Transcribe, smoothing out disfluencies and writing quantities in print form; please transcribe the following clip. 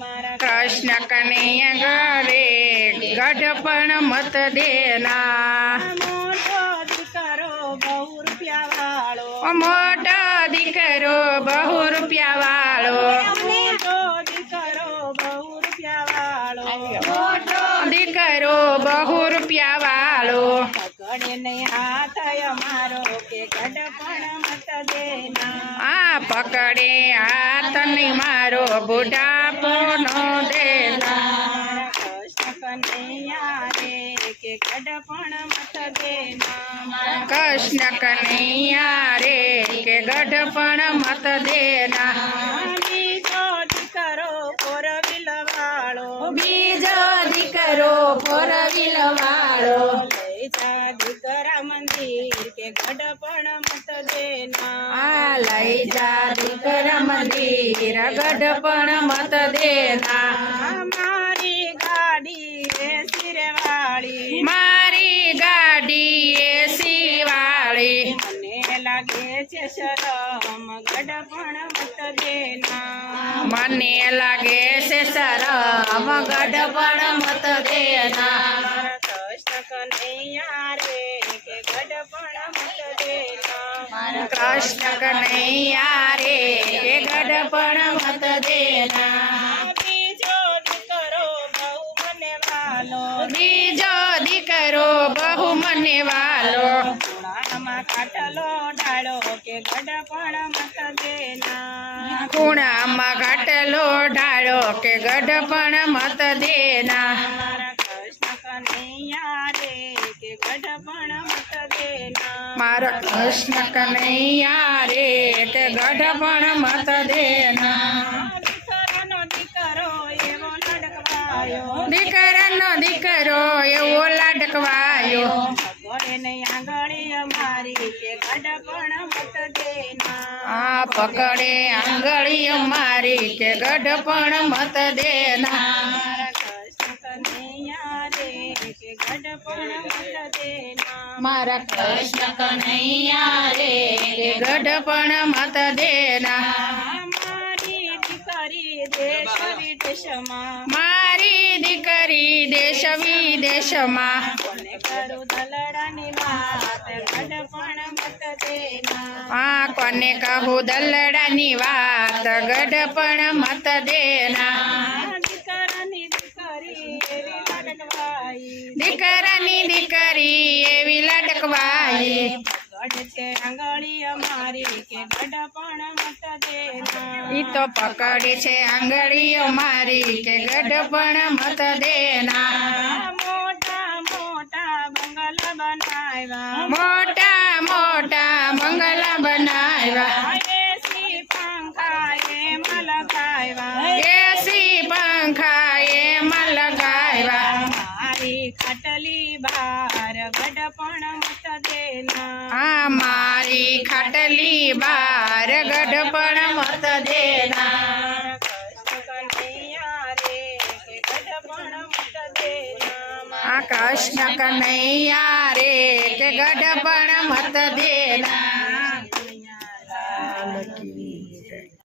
मारा कृष्ण कन्हैया घरे गढ़पण मत देना। मोटो दीकरो बहु रुपया वाळो मोटो दीकरो बहु रुपया वाळो मोटो दीकरो बहु रुपया वाळो मोटो दीकरो बहु रुपया वाळो पकड़े ने हाथ मारो के गढ़पण मत देना। आ पकड़े हाथ नहीं मारो बुढ़ापो नो देना। कृष्ण कन्हैया रे के गढ़पण मत देना। कृष्ण कन्हैया रे के गढ़पण मत देना। बीजो दीकरो फोरव्हील वाळो बीजो दीकरो फोरव्हील वाळो लई जा दीकरा मंदिर के गढ़पण मत देना। आ लई जा दीकरा मंदिर गढ़पण मत देना। मारी गाड़ी एसी रे वाળી मारी गाड़ी एसी वाળી મને લાગે છે શરમ ગઢપણ મત દેના। મને લાગે છે શરમ ગઢપણ મત દેના। કૃષ્ણ કનૈયા રે કે ગઢપણ મત દેના। कृष्ण कन्हैया रे के गढ़पण मत देना। બીજો દીકરો બહુ મને વાલો बीजो दीकरो बहु मने वालो ખૂણામાં ખાટલો ઢાળો કે ગઢપણ મત દેના। ખૂણામાં ઘાટલો ઢાળો કે ગઢપણ મત દેના। કૃષ્ણ કનૈયા રે કે ગઢપણ મત દેના। मारा कृष्ण कन्हैया रे के गढ़पण मत देना। દીકરાનો દીકરો એવો લડકવાયો દીકરાનો દીકરો એવો લાડકવાયો ઘરે નહીં આંગળી અમારી કે ગઢપણ મત દેના। आ पकड़े आंगળી मारी के गढ़पण मत देना। કૃષ્ણ કનૈયા રે કે ગઢપણ મત દેના। मारा कृष्ण कन्हैया रे के गढ़पण मत देना। મારી દીકરી દેશ વિદેશમાં मारी दीकरी देश विदेश में કોને કરું દલડાની વાત ગઢપણ મત દેના। आ कोने कहूँ दलड़ानी बात गढ़पण मत देना। દીકરાની દીકરી એવી લડકવાઈ दीकरानी दीकरी एवी लटकवाई ગઢ છે આંગળી અમારી કે ગઢપણ મત દેના। ई तो पकड़ी छे आंगळीओ मारी के गढ़पण मत देना। મોટા મોટા બંગલા બનાવ્યા मोटा मोटा बंगला बनाव्या એસી પંખા એમાં લગાવ્યા एसी पंखा एमां लगाव्या મારી ખાટલી બહાર ગઢપણ મત દેના। आ मारी खाटली बार गढ़पण मत देना। કૃષ્ણ કનૈયા રે કે ગઢપણ મત દેના। आ कृष्ण कन्हैया रे के गढ़पण मत देना।